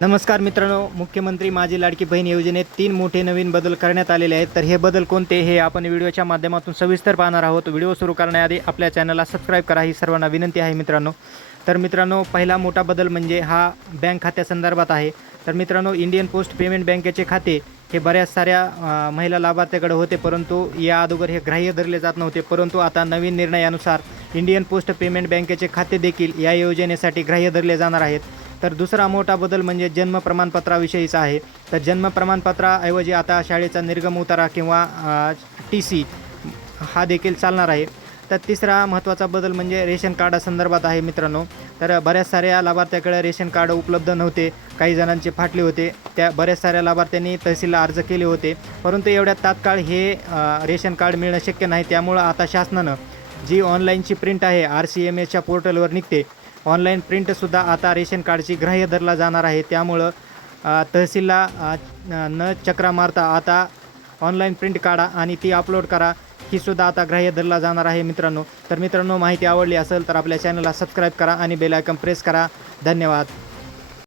नमस्कार मित्रांनो, मुख्यमंत्री माझी लाडकी बहीण योजनेत 3 मोठे नवीन बदल करण्यात आलेले आहेत. तर हे बदल कोणते हे आपण व्हिडिओच्या माध्यमातून सविस्तर पाहणार आहोत. व्हिडिओ सुरू करण्याआधी आपल्या चॅनलला सबस्क्राईब करा ही सर्वांना विनंती आहे मित्रांनो. तर मित्रांनो, पहिला मोठा बदल म्हणजे हा बँक खात्यासंदर्भात आहे. तर मित्रांनो, इंडियन पोस्ट पेमेंट बँकेचे खाते हे बऱ्याच साऱ्या महिला लाभार्थ्याकडे होते, परंतु या अगोदर हे ग्राह्य धरले जात नव्हते. परंतु आता नवीन निर्णयानुसार इंडियन पोस्ट पेमेंट बँकेचे खाते देखील या योजनेसाठी ग्राह्य धरले जाणार आहेत. तर दुसरा मोठा बदल म्हणजे जन्म प्रमाणपत्राविषयीचा आहे. तर जन्म प्रमाणपत्राऐवजी आता शाळेचा निर्गम उतारा किंवा TC हा देखील चालणार आहे. तर तिसरा महत्त्वाचा बदल म्हणजे रेशन कार्डासंदर्भात आहे मित्रांनो. तर बऱ्याच साऱ्या लाभार्थ्याकडे रेशन कार्ड उपलब्ध नव्हते, काही जणांचे फाटले होते. त्या बऱ्याच साऱ्या लाभार्थ्यांनी तहसीलला अर्ज केले होते, परंतु एवढ्यात तात्काळ हे रेशन कार्ड मिळणं शक्य नाही. त्यामुळं आता शासनानं जी ऑनलाईनची प्रिंट आहे RCMSच्या पोर्टलवर निघते, ऑनलाईन प्रिंटसुद्धा आता रेशन कार्डची ग्राह्य धरला जाणार आहे. त्यामुळं तहसीलला न चक्रा मारता आता ऑनलाईन प्रिंट काढा आणि ती अपलोड करा, ही सुद्धा आता ग्राह्य धरला जाणार आहे मित्रांनो. तर मित्रांनो, माहिती आवडली असेल तर आपल्या चॅनलला सबस्क्राईब करा आणि बेल आयकॉन प्रेस करा. धन्यवाद.